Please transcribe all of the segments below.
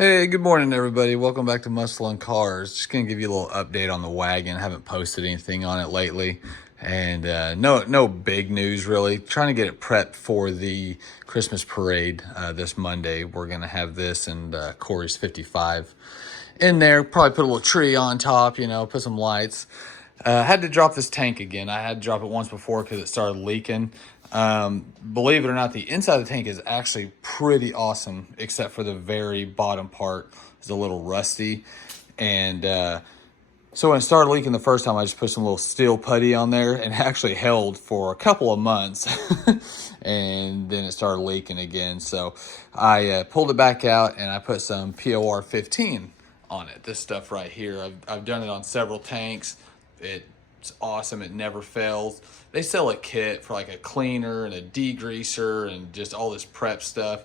Hey, good morning, everybody. Welcome back to Muscle on Cars. Just gonna give you a little update on the wagon. I haven't posted anything on it lately, and no big news really. Trying to get it prepped for the Christmas parade this Monday. We're gonna have this and Corey's 55 in there. Probably put a little tree on top, put some lights. Had to drop this tank again. I had to drop it once before because it started leaking. Believe it or not, the inside of the tank is actually pretty awesome, except for the very bottom part is a little rusty. And so when it started leaking the first time, I just put some little steel putty on there and actually held for a couple of months. And then it started leaking again. So I pulled it back out and I put some POR 15 on it. This stuff right here. I've done it on several tanks. It's awesome. It never fails. They sell a kit for like a cleaner and a degreaser and just all this prep stuff.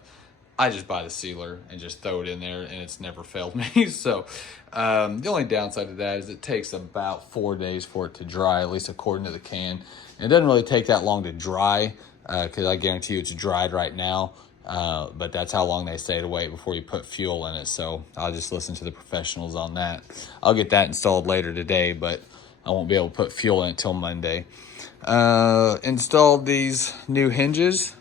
I just buy the sealer and just throw it in there, and it's never failed me. So the only downside to that is it takes about 4 days for it to dry, at least according to the can. And it doesn't really take that long to dry because I guarantee you it's dried right now. But that's how long they say to wait before you put fuel in it. So I'll just listen to the professionals on that. I'll get that installed later today, but I won't be able to put fuel in it till Monday. Installed these new hinges,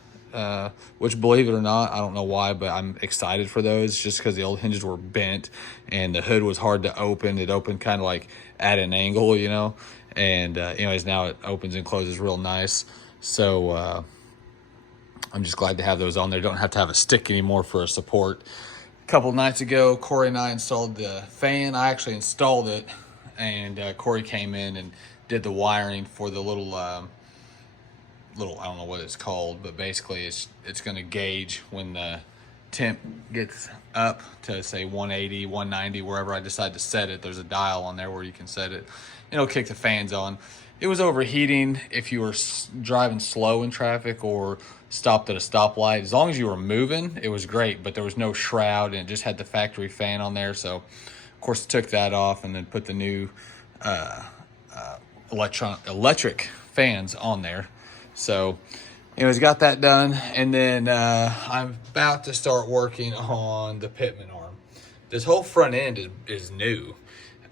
which, believe it or not, I don't know why, but I'm excited for those just because the old hinges were bent and the hood was hard to open. It opened kind of like at an angle, and anyways, now it opens and closes real nice. So I'm just glad to have those on there. Don't have to have a stick anymore for a support. A couple nights ago, Corey and I installed the fan. I actually installed it, and Corey came in and did the wiring for the little I don't know what it's called, but basically it's going to gauge when the temp gets up to say 180, 190, wherever I decide to set it. There's a dial on there where you can set it. It'll kick the fans on. It was overheating if you were driving slow in traffic or stopped at a stoplight. As long as you were moving, it was great, but there was no shroud and it just had the factory fan on there. So of course took that off and then put the new electric fans on there. So anyways, got that done, and then I'm about to start working on the pitman arm. This whole front end is new.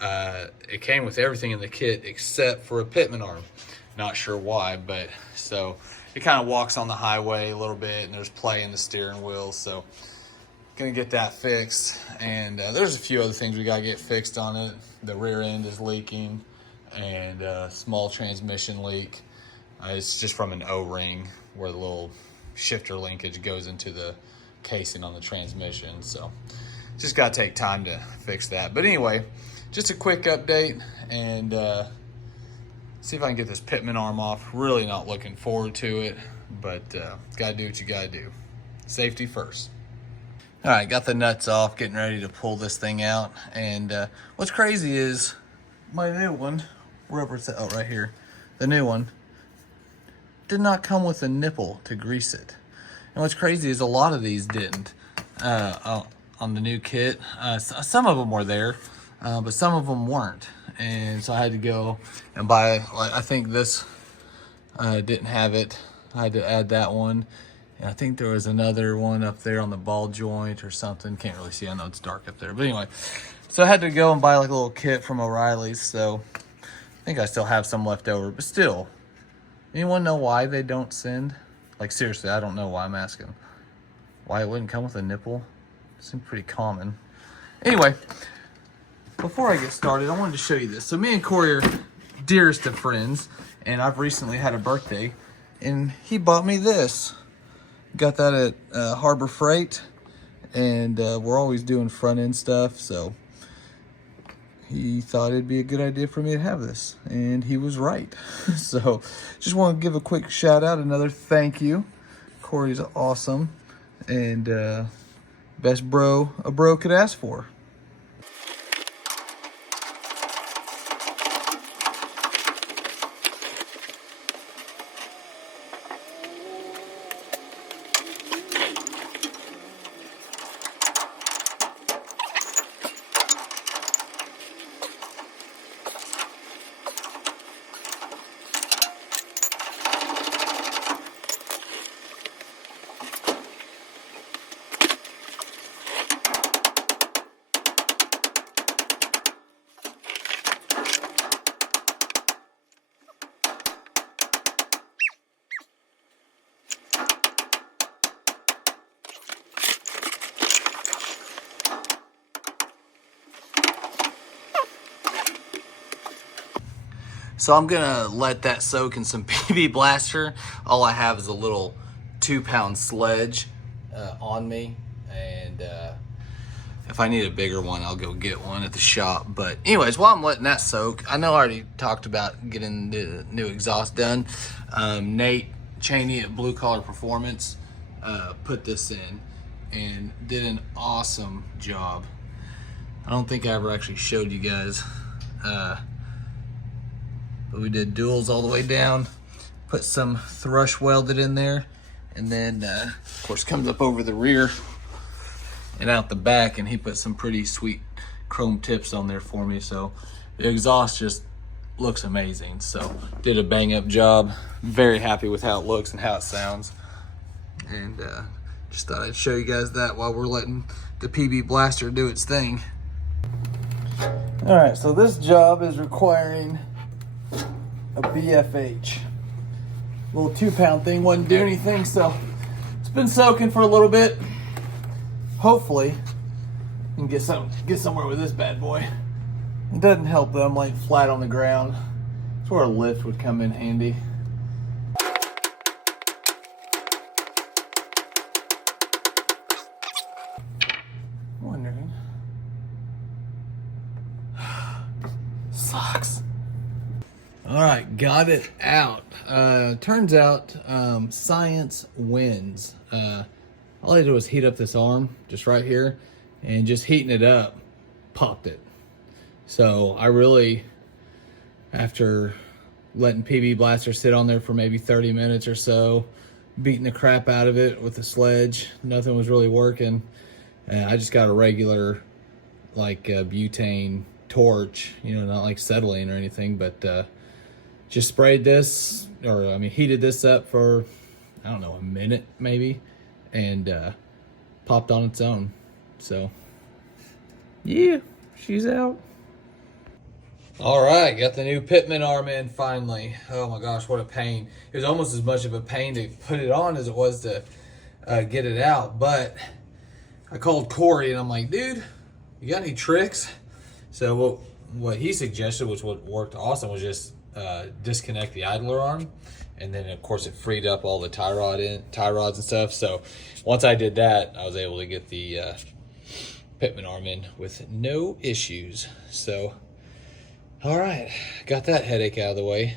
It came with everything in the kit except for a pitman arm. Not sure why, but so it kind of walks on the highway a little bit, and there's play in the steering wheel. So gonna get that fixed, and there's a few other things we gotta get fixed on it. The rear end is leaking, and a small transmission leak. It's just from an O-ring where the little shifter linkage goes into the casing on the transmission. So just got to take time to fix that. But anyway, just a quick update and see if I can get this pitman arm off. Really not looking forward to it, but got to do what you got to do. Safety first. All right, got the nuts off, getting ready to pull this thing out. And what's crazy is my new one, wherever it's at, oh, right here, the new one, did not come with a nipple to grease it. And what's crazy is a lot of these didn't on the new kit. Some of them were there, but some of them weren't. And so I had to go and buy, like, I think this didn't have it. I had to add that one. And I think there was another one up there on the ball joint or something. Can't really see, I know it's dark up there. But anyway, so I had to go and buy like a little kit from O'Reilly's. So I think I still have some left over, but still. Anyone know why they don't send? Like, seriously, I don't know why. I'm asking. Why it wouldn't come with a nipple? It seems pretty common. Anyway, before I get started, I wanted to show you this. So me and Corey are dearest of friends, and I've recently had a birthday, and he bought me this. Got that at Harbor Freight, and we're always doing front end stuff, so he thought it'd be a good idea for me to have this, and he was right. So just want to give a quick shout out, another thank you. Corey's awesome, and best bro a bro could ask for. So I'm gonna let that soak in some PB Blaster. All I have is a little 2-pound sledge on me, and if I need a bigger one, I'll go get one at the shop. But anyways, while I'm letting that soak, I know I already talked about getting the new exhaust done. Nate Cheney at Blue Collar Performance put this in and did an awesome job. I don't think I ever actually showed you guys, but we did duals all the way down, put some thrush welded in there, and then of course comes up over the rear and out the back, and he put some pretty sweet chrome tips on there for me. So the exhaust just looks amazing. So did a bang up job. Very happy with how it looks and how it sounds. And just thought I'd show you guys that while we're letting the PB Blaster do its thing. All right, so this job is requiring a BFH. Little 2-pound thing, wouldn't do anything, so it's been soaking for a little bit. Hopefully, we can get somewhere with this bad boy. It doesn't help that I'm laying flat on the ground. That's where a lift would come in handy. Wondering. Sucks. All right, got it out. Turns out science wins. All I did was heat up this arm just right here, and just heating it up popped it. So I really, after letting PB Blaster sit on there for maybe 30 minutes or so, beating the crap out of it with the sledge, nothing was really working. I just got a regular like butane torch, you know, not like acetylene or anything, but just sprayed this, or I mean heated this up for, I don't know, a minute maybe, and popped on its own. So yeah, she's out. All right, got the new pitman arm in finally. Oh my gosh, what a pain. It was almost as much of a pain to put it on as it was to get it out. But I called Corey and I'm like, dude, you got any tricks? So what he suggested, which what worked awesome, was just disconnect the idler arm, and then of course it freed up all the tie rods and stuff. So once I did that, I was able to get the pitman arm in with no issues. So all right, got that headache out of the way.